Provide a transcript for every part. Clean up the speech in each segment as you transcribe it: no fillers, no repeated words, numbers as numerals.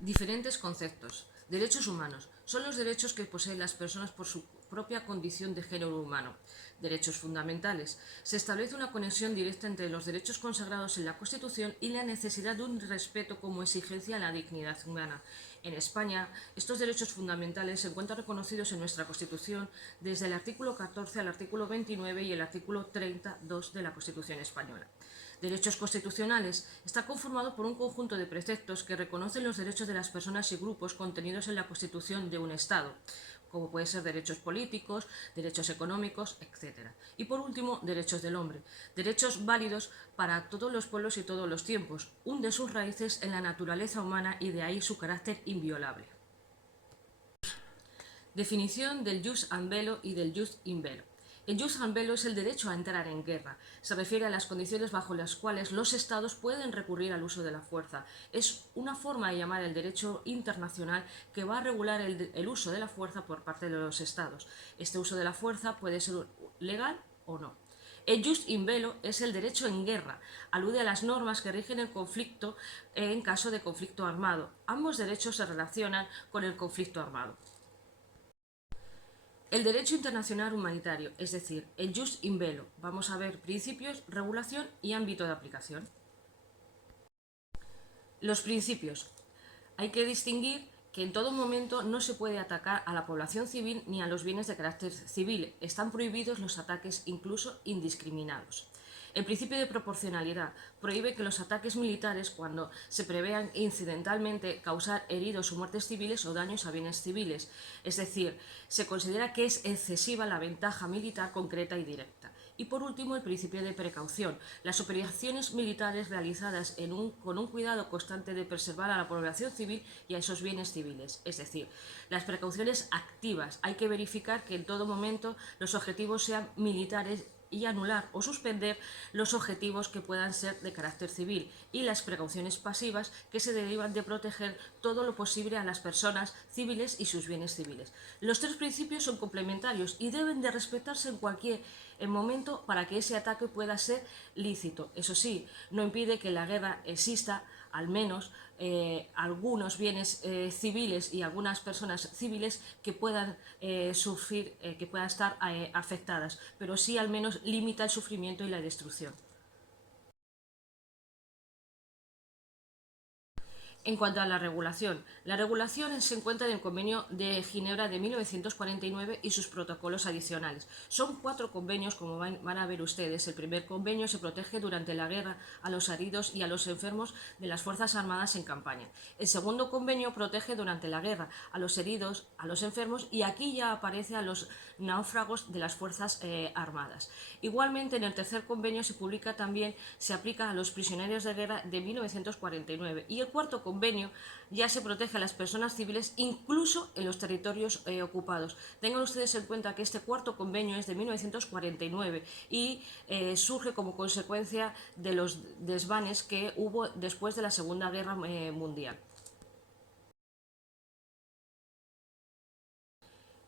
Diferentes conceptos. Derechos humanos. Son los derechos que poseen las personas por su propia condición de género humano. Derechos fundamentales. Se establece una conexión directa entre los derechos consagrados en la Constitución y la necesidad de un respeto como exigencia a la dignidad humana. En España, estos derechos fundamentales se encuentran reconocidos en nuestra Constitución desde el artículo 14 al artículo 29 y el artículo 32 de la Constitución española. Derechos constitucionales. Está conformado por un conjunto de preceptos que reconocen los derechos de las personas y grupos contenidos en la Constitución de un Estado, como pueden ser derechos políticos, derechos económicos, etc. Y por último, derechos del hombre, derechos válidos para todos los pueblos y todos los tiempos, hunde sus raíces en la naturaleza humana y de ahí su carácter inviolable. Definición del jus ad bellum y del jus in bello. El jus ad bellum es el derecho a entrar en guerra. Se refiere a las condiciones bajo las cuales los estados pueden recurrir al uso de la fuerza. Es una forma de llamar el derecho internacional que va a regular el uso de la fuerza por parte de los estados. Este uso de la fuerza puede ser legal o no. El jus in bello es el derecho en guerra. Alude a las normas que rigen el conflicto en caso de conflicto armado. Ambos derechos se relacionan con el conflicto armado. El derecho internacional humanitario, es decir, el jus in bello. Vamos a ver principios, regulación y ámbito de aplicación. Los principios. Hay que distinguir que en todo momento no se puede atacar a la población civil ni a los bienes de carácter civil. Están prohibidos los ataques incluso indiscriminados. El principio de proporcionalidad prohíbe que los ataques militares, cuando se prevean incidentalmente causar heridos o muertes civiles o daños a bienes civiles, es decir, se considera que es excesiva la ventaja militar concreta y directa. Y por último, el principio de precaución. Las operaciones militares realizadas con un cuidado constante de preservar a la población civil y a esos bienes civiles. Es decir, las precauciones activas. Hay que verificar que en todo momento los objetivos sean militares y anular o suspender los objetivos que puedan ser de carácter civil, y las precauciones pasivas, que se derivan de proteger todo lo posible a las personas civiles y sus bienes civiles. Los tres principios son complementarios y deben de respetarse en cualquier momento para que ese ataque pueda ser lícito. Eso sí, no impide que la guerra exista, al menos algunos bienes civiles y algunas personas civiles que puedan sufrir, que puedan estar afectadas, pero sí al menos limita el sufrimiento y la destrucción. En cuanto a la regulación se encuentra en el Convenio de Ginebra de 1949 y sus protocolos adicionales. Son 4 convenios, como van a ver ustedes. El primer convenio se protege durante la guerra a los heridos y a los enfermos de las Fuerzas Armadas en campaña. El segundo convenio protege durante la guerra a los heridos, a los enfermos, y aquí ya aparece a los náufragos de las Fuerzas Armadas. Igualmente, en el tercer convenio se aplica a los prisioneros de guerra de 1949, y el cuarto convenio ya se protege a las personas civiles incluso en los territorios ocupados. Tengan ustedes en cuenta que este cuarto convenio es de 1949 y surge como consecuencia de los desvanes que hubo después de la Segunda Guerra Mundial.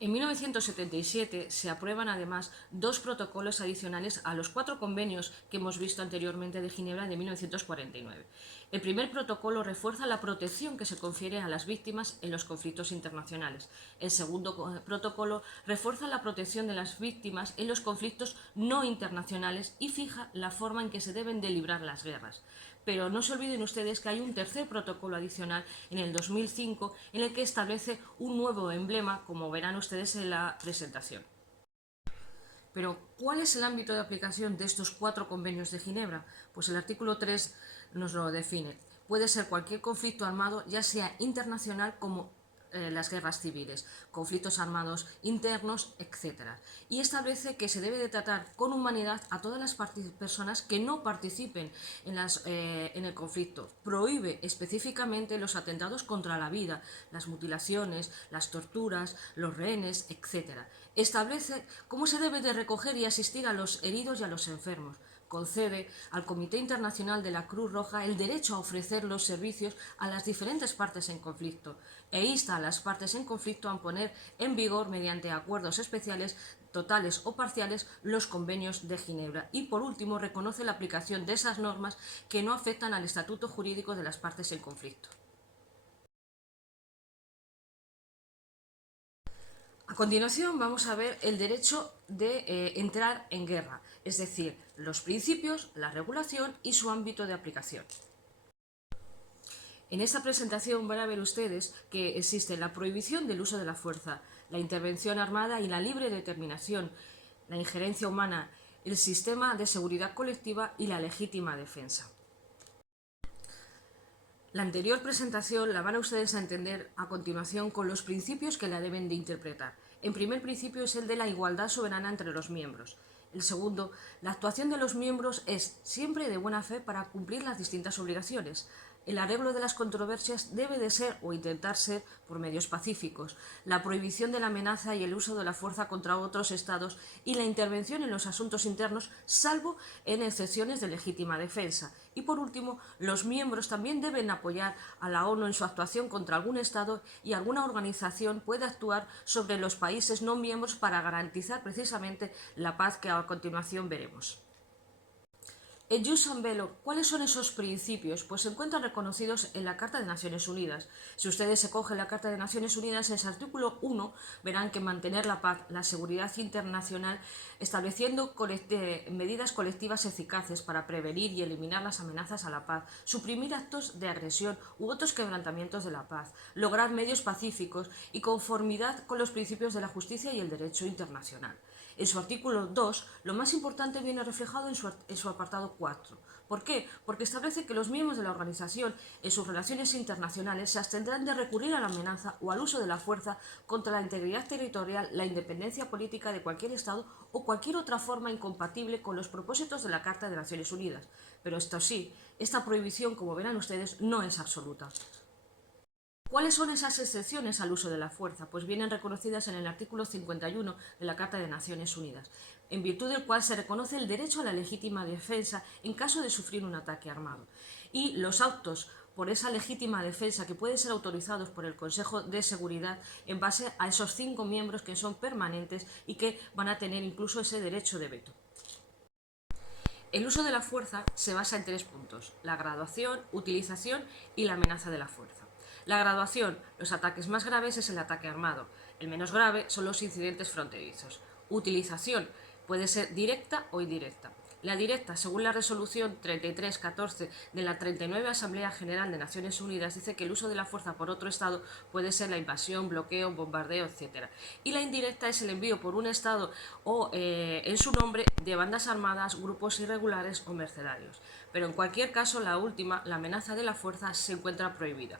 En 1977 se aprueban además 2 protocolos adicionales a los 4 convenios que hemos visto anteriormente de Ginebra de 1949. El primer protocolo refuerza la protección que se confiere a las víctimas en los conflictos internacionales. El segundo protocolo refuerza la protección de las víctimas en los conflictos no internacionales y fija la forma en que se deben de librar las guerras. Pero no se olviden ustedes que hay un tercer protocolo adicional en el 2005 en el que establece un nuevo emblema, como verán ustedes en la presentación. Pero, ¿cuál es el ámbito de aplicación de estos 4 convenios de Ginebra? Pues el artículo 3 nos lo define. Puede ser cualquier conflicto armado, ya sea internacional como las guerras civiles, conflictos armados internos, etc. Y establece que se debe de tratar con humanidad a todas las personas que no participen en el conflicto. Prohíbe específicamente los atentados contra la vida, las mutilaciones, las torturas, los rehenes, etc. Establece cómo se debe de recoger y asistir a los heridos y a los enfermos. Concede al Comité Internacional de la Cruz Roja el derecho a ofrecer los servicios a las diferentes partes en conflicto e insta a las partes en conflicto a poner en vigor, mediante acuerdos especiales, totales o parciales, los convenios de Ginebra. Y por último, reconoce la aplicación de esas normas que no afectan al estatuto jurídico de las partes en conflicto. continuación vamos a ver el derecho de entrar en guerra, es decir, los principios, la regulación y su ámbito de aplicación. En esta presentación van a ver ustedes que existe la prohibición del uso de la fuerza, la intervención armada y la libre determinación, la injerencia humana, el sistema de seguridad colectiva y la legítima defensa. La anterior presentación la van a ustedes a entender a continuación con los principios que la deben de interpretar. El primer principio es el de la igualdad soberana entre los miembros. El segundo, la actuación de los miembros es siempre de buena fe para cumplir las distintas obligaciones. El arreglo de las controversias debe de ser o intentar ser por medios pacíficos. La prohibición de la amenaza y el uso de la fuerza contra otros estados y la intervención en los asuntos internos, salvo en excepciones de legítima defensa. Y por último, los miembros también deben apoyar a la ONU en su actuación contra algún estado y alguna organización puede actuar sobre los países no miembros para garantizar precisamente la paz que a continuación veremos. El jus in bello, ¿cuáles son esos principios? Pues se encuentran reconocidos en la Carta de Naciones Unidas. Si ustedes se cogen la Carta de Naciones Unidas, en ese artículo 1 verán que mantener la paz, la seguridad internacional, estableciendo medidas colectivas eficaces para prevenir y eliminar las amenazas a la paz, suprimir actos de agresión u otros quebrantamientos de la paz, lograr medios pacíficos y conformidad con los principios de la justicia y el derecho internacional. En su artículo 2, lo más importante viene reflejado en su apartado 4. ¿Por qué? Porque establece que los miembros de la organización en sus relaciones internacionales se abstendrán de recurrir a la amenaza o al uso de la fuerza contra la integridad territorial, la independencia política de cualquier Estado o cualquier otra forma incompatible con los propósitos de la Carta de Naciones Unidas. Pero esto sí, esta prohibición, como verán ustedes, no es absoluta. ¿Cuáles son esas excepciones al uso de la fuerza? Pues vienen reconocidas en el artículo 51 de la Carta de Naciones Unidas, en virtud del cual se reconoce el derecho a la legítima defensa en caso de sufrir un ataque armado. Y los actos por esa legítima defensa que pueden ser autorizados por el Consejo de Seguridad en base a esos 5 miembros que son permanentes y que van a tener incluso ese derecho de veto. El uso de la fuerza se basa en 3 puntos: la graduación, utilización y la amenaza de la fuerza. La graduación, los ataques más graves es el ataque armado. El menos grave son los incidentes fronterizos. Utilización puede ser directa o indirecta. La directa, según la resolución 3314 de la 39 Asamblea General de Naciones Unidas, dice que el uso de la fuerza por otro Estado puede ser la invasión, bloqueo, bombardeo, etc. Y la indirecta es el envío por un Estado o en su nombre de bandas armadas, grupos irregulares o mercenarios. Pero en cualquier caso, la última, la amenaza de la fuerza, se encuentra prohibida.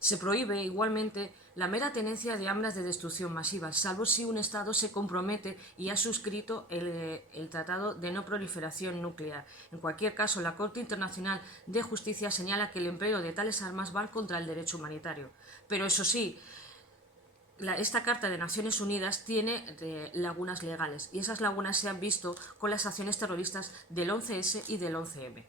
Se prohíbe igualmente la mera tenencia de armas de destrucción masiva, salvo si un Estado se compromete y ha suscrito el Tratado de No Proliferación Nuclear. En cualquier caso, la Corte Internacional de Justicia señala que el empleo de tales armas va contra el derecho humanitario. Pero eso sí, esta Carta de Naciones Unidas tiene lagunas legales, y esas lagunas se han visto con las acciones terroristas del 11S y del 11M.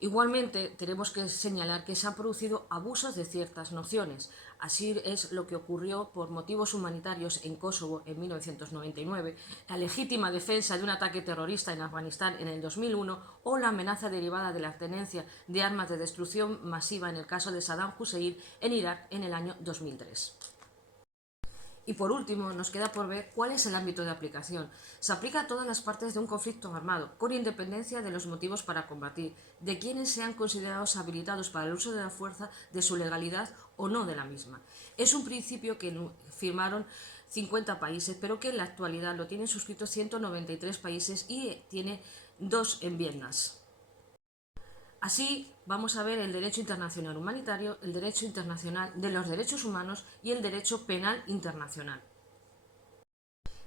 Igualmente, tenemos que señalar que se han producido abusos de ciertas nociones. Así es lo que ocurrió por motivos humanitarios en Kosovo en 1999, la legítima defensa de un ataque terrorista en Afganistán en el 2001 o la amenaza derivada de la tenencia de armas de destrucción masiva en el caso de Saddam Hussein en Irak en el año 2003. Y por último, nos queda por ver cuál es el ámbito de aplicación. Se aplica a todas las partes de un conflicto armado, con independencia de los motivos para combatir, de quienes sean considerados habilitados para el uso de la fuerza, de su legalidad o no de la misma. Es un principio que firmaron 50 países, pero que en la actualidad lo tienen suscrito 193 países y tiene 2 enmiendas. Así, vamos a ver el derecho internacional humanitario, el derecho internacional de los derechos humanos y el derecho penal internacional.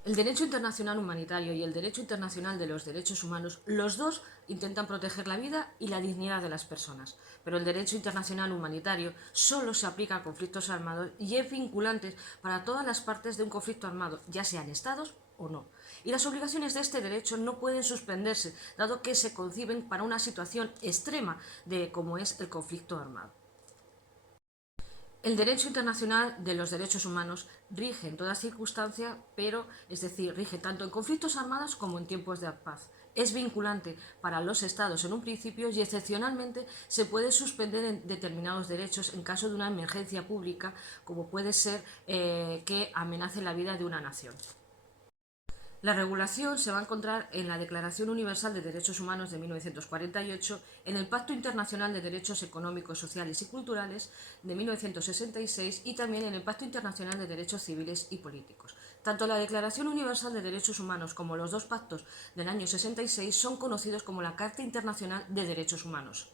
El derecho internacional humanitario y el derecho internacional de los derechos humanos, los dos intentan proteger la vida y la dignidad de las personas, pero el derecho internacional humanitario solo se aplica a conflictos armados y es vinculante para todas las partes de un conflicto armado, ya sean estados o no. Y las obligaciones de este derecho no pueden suspenderse, dado que se conciben para una situación extrema como es el conflicto armado. El derecho internacional de los derechos humanos rige en toda circunstancia, pero, es decir, rige tanto en conflictos armados como en tiempos de paz. Es vinculante para los Estados en un principio y excepcionalmente se puede suspender en determinados derechos en caso de una emergencia pública, como puede ser que amenace la vida de una nación. La regulación se va a encontrar en la Declaración Universal de Derechos Humanos de 1948, en el Pacto Internacional de Derechos Económicos, Sociales y Culturales de 1966 y también en el Pacto Internacional de Derechos Civiles y Políticos. Tanto la Declaración Universal de Derechos Humanos como los dos pactos del año 66 son conocidos como la Carta Internacional de Derechos Humanos.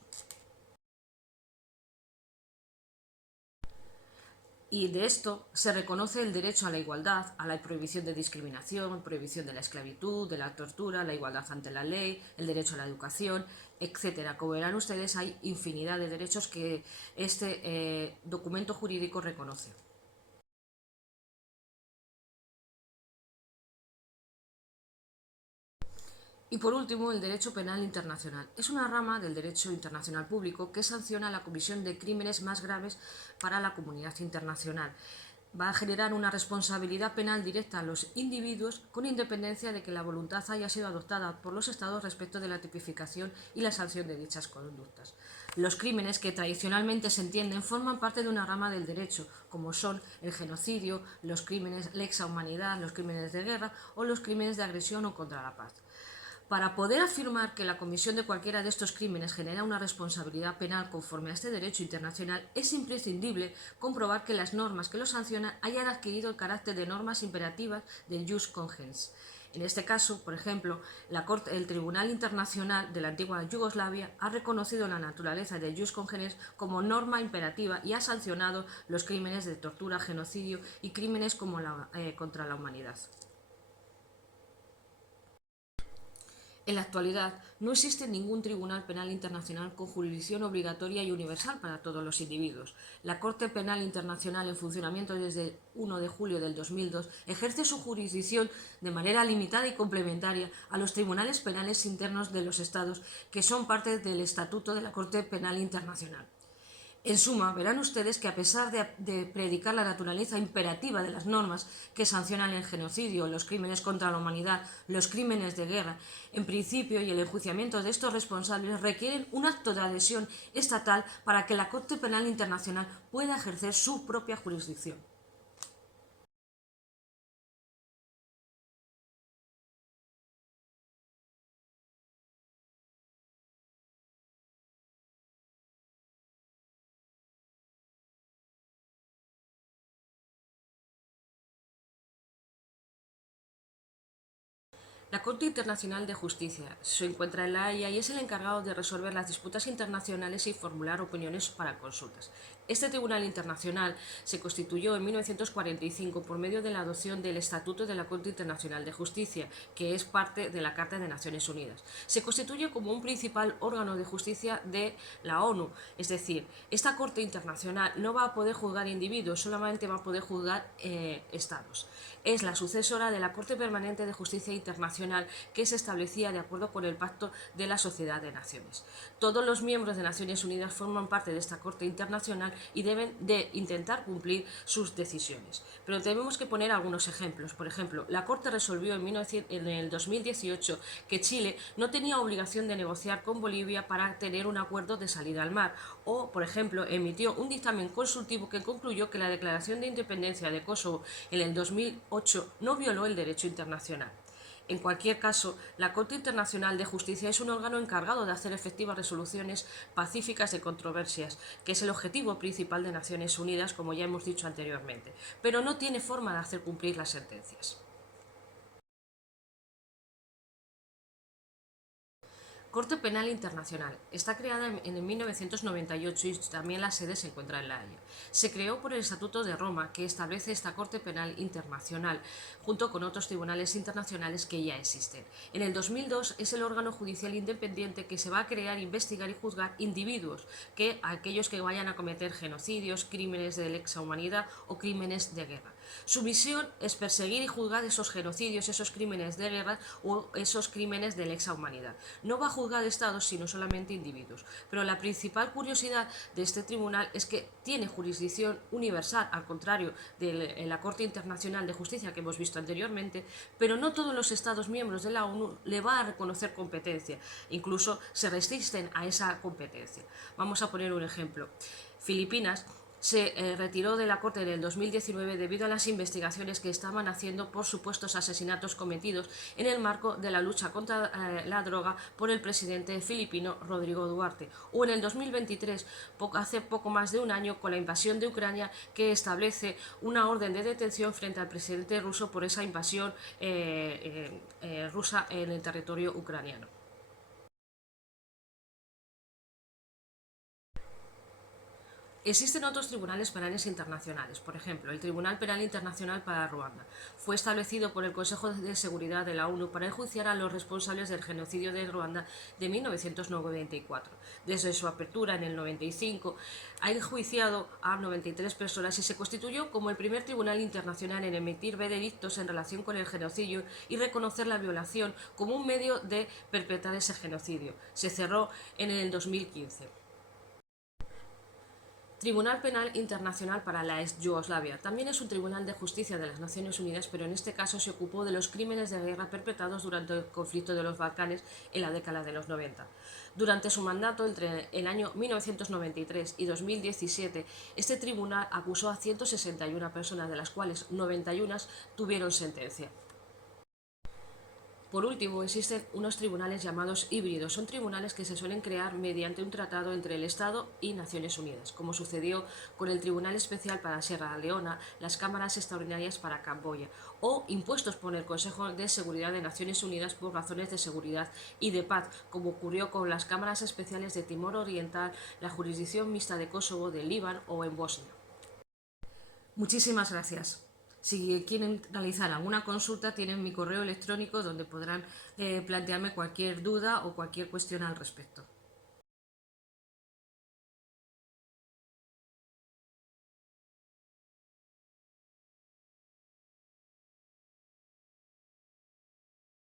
Y de esto se reconoce el derecho a la igualdad, a la prohibición de discriminación, prohibición de la esclavitud, de la tortura, la igualdad ante la ley, el derecho a la educación, etcétera. Como verán ustedes, hay infinidad de derechos que este documento jurídico reconoce. Y por último, el derecho penal internacional. Es una rama del derecho internacional público que sanciona la comisión de crímenes más graves para la comunidad internacional. Va a generar una responsabilidad penal directa a los individuos con independencia de que la voluntad haya sido adoptada por los Estados respecto de la tipificación y la sanción de dichas conductas. Los crímenes que tradicionalmente se entienden forman parte de una rama del derecho, como son el genocidio, los crímenes lesa humanidad, los crímenes de guerra o los crímenes de agresión o contra la paz. Para poder afirmar que la comisión de cualquiera de estos crímenes genera una responsabilidad penal conforme a este derecho internacional, es imprescindible comprobar que las normas que lo sancionan hayan adquirido el carácter de normas imperativas del jus cogens. En este caso, por ejemplo, el Tribunal Internacional de la antigua Yugoslavia ha reconocido la naturaleza del jus cogens como norma imperativa y ha sancionado los crímenes de tortura, genocidio y crímenes como contra la humanidad. En la actualidad, no existe ningún tribunal penal internacional con jurisdicción obligatoria y universal para todos los individuos. La Corte Penal Internacional, en funcionamiento desde el 1 de julio del 2002, ejerce su jurisdicción de manera limitada y complementaria a los tribunales penales internos de los Estados, que son parte del Estatuto de la Corte Penal Internacional. En suma, verán ustedes que a pesar de predicar la naturaleza imperativa de las normas que sancionan el genocidio, los crímenes contra la humanidad, los crímenes de guerra, en principio y el enjuiciamiento de estos responsables requieren un acto de adhesión estatal para que la Corte Penal Internacional pueda ejercer su propia jurisdicción. La Corte Internacional de Justicia se encuentra en La Haya y es el encargado de resolver las disputas internacionales y formular opiniones para consultas. Este Tribunal Internacional se constituyó en 1945 por medio de la adopción del Estatuto de la Corte Internacional de Justicia, que es parte de la Carta de Naciones Unidas. Se constituye como un principal órgano de justicia de la ONU, es decir, esta Corte Internacional no va a poder juzgar individuos, solamente va a poder juzgar estados. Es la sucesora de la Corte Permanente de Justicia Internacional que se establecía de acuerdo con el Pacto de la Sociedad de Naciones. Todos los miembros de Naciones Unidas forman parte de esta Corte Internacional y deben de intentar cumplir sus decisiones. Pero tenemos que poner algunos ejemplos. Por ejemplo, la Corte resolvió en el 2018 que Chile no tenía obligación de negociar con Bolivia para tener un acuerdo de salida al mar. O, por ejemplo, emitió un dictamen consultivo que concluyó que la declaración de independencia de Kosovo en el 2008 no violó el derecho internacional. En cualquier caso, la Corte Internacional de Justicia es un órgano encargado de hacer efectivas resoluciones pacíficas de controversias, que es el objetivo principal de Naciones Unidas, como ya hemos dicho anteriormente, pero no tiene forma de hacer cumplir las sentencias. Corte Penal Internacional. Está creada en 1998 y también la sede se encuentra en La Haya. Se creó por el Estatuto de Roma, que establece esta Corte Penal Internacional, junto con otros tribunales internacionales que ya existen. En el 2002 es el órgano judicial independiente que se va a crear, investigar y juzgar individuos, aquellos que vayan a cometer genocidios, crímenes de lesa humanidad o crímenes de guerra. Su misión es perseguir y juzgar esos genocidios, esos crímenes de guerra o esos crímenes de lesa humanidad. No va a juzgar estados, sino solamente individuos. Pero la principal curiosidad de este tribunal es que tiene jurisdicción universal, al contrario de la Corte Internacional de Justicia que hemos visto anteriormente, pero no todos los estados miembros de la ONU le va a reconocer competencia, incluso se resisten a esa competencia. Vamos a poner un ejemplo. Filipinas se retiró de la Corte en el 2019 debido a las investigaciones que estaban haciendo por supuestos asesinatos cometidos en el marco de la lucha contra la droga por el presidente filipino Rodrigo Duterte, o en el 2023, hace poco más de un año, con la invasión de Ucrania, que establece una orden de detención frente al presidente ruso por esa invasión rusa en el territorio ucraniano. Existen otros tribunales penales internacionales. Por ejemplo, el Tribunal Penal Internacional para Ruanda fue establecido por el Consejo de Seguridad de la ONU para enjuiciar a los responsables del genocidio de Ruanda de 1994. Desde su apertura en el 95 ha enjuiciado a 93 personas y se constituyó como el primer tribunal internacional en emitir veredictos en relación con el genocidio y reconocer la violación como un medio de perpetrar ese genocidio. Se cerró en el 2015. Tribunal Penal Internacional para la ex Yugoslavia. También es un tribunal de justicia de las Naciones Unidas, pero en este caso se ocupó de los crímenes de guerra perpetrados durante el conflicto de los Balcanes en la década de los 90. Durante su mandato, entre el año 1993 y 2017, este tribunal acusó a 161 personas, de las cuales 91 tuvieron sentencia. Por último, existen unos tribunales llamados híbridos. Son tribunales que se suelen crear mediante un tratado entre el Estado y Naciones Unidas, como sucedió con el Tribunal Especial para Sierra Leona, las Cámaras Extraordinarias para Camboya, o impuestos por el Consejo de Seguridad de Naciones Unidas por razones de seguridad y de paz, como ocurrió con las Cámaras Especiales de Timor Oriental, la Jurisdicción Mixta de Kosovo, de Líbano o en Bosnia. Muchísimas gracias. Si quieren realizar alguna consulta, tienen mi correo electrónico donde podrán plantearme cualquier duda o cualquier cuestión al respecto.